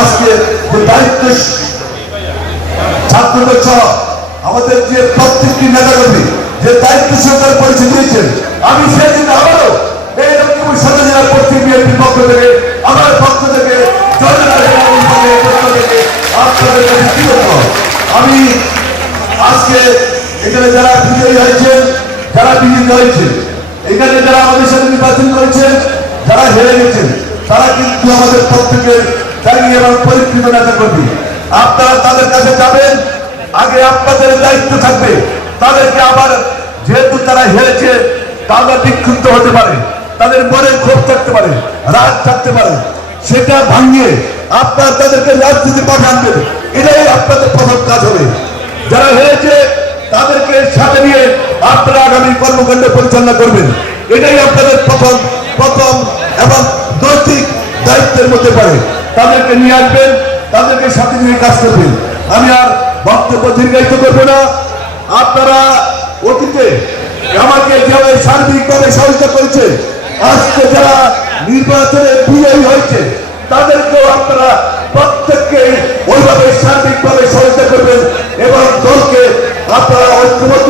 আজকে দায়িত্ব ছাত্রদের সহ আমাদের যে প্রত্যেকটি নেতাকর্মী যে দায়িত্ব সরকার পরিচয় দিয়েছেন আমি সেদিন আবারও এই লক্ষ্মীপুর সদর জেলার পশ্চিম বিএনপির পক্ষ থেকে, আমার পক্ষ থেকে আমি আজকে এখানে যারা বিজয়ী হয়েছেন যারা বিজয়ী হয়েছে, এখানে যারা আমাদের সাথে নির্বাচন করেছেন যারা হেরে গেছেন তারা কিন্তু আমাদের প্রত্যেকের দাঁড়িয়ে এবং পরীক্ষিত নেতা কর্মী আপনারা তাদের কাছে যাবেন, আগে আপনাদের দায়িত্ব থাকবে। তাদেরকে আবার যেহেতু তারা হেরেছে তারা বিক্ষুব্ধ হতে পারে। তাদের মনে ক্ষোভ থাকতে পারে, রাগ থাকতে পারে। সেটা ভাঙিয়ে আপনার তাদেরকে রাজনীতি পাঠে আনবেন। এটাই আপনাদের প্রথম কাজ হবে। যারা হেরেছে, তাদেরকে সাথে নিয়ে আপনারা আগামী কর্মকাণ্ড পরিচালনা করবেন। এটাই আপনাদের প্রথম প্রথম এবং নৈতিক দায়িত্বের মধ্যে পড়ে। তাদেরকে নিয়ে আসবেন, তাদেরকে সাথে নিয়ে কাজ করবেন। আমি আর বক্তব্য দীর্ঘায়িত করব না। আপনারা অতীতে আমাকে যেভাবে সার্বিকভাবে সহযোগিতা করেছে আজকে যারা নির্বাচনে বিজয়ী হয়েছে, তাদেরকেও আপনারা প্রত্যেককে ওইভাবে সার্বিকভাবে সহযোগিতা করবেন এবং দলকে আপনারা ঐক্যবদ্ধ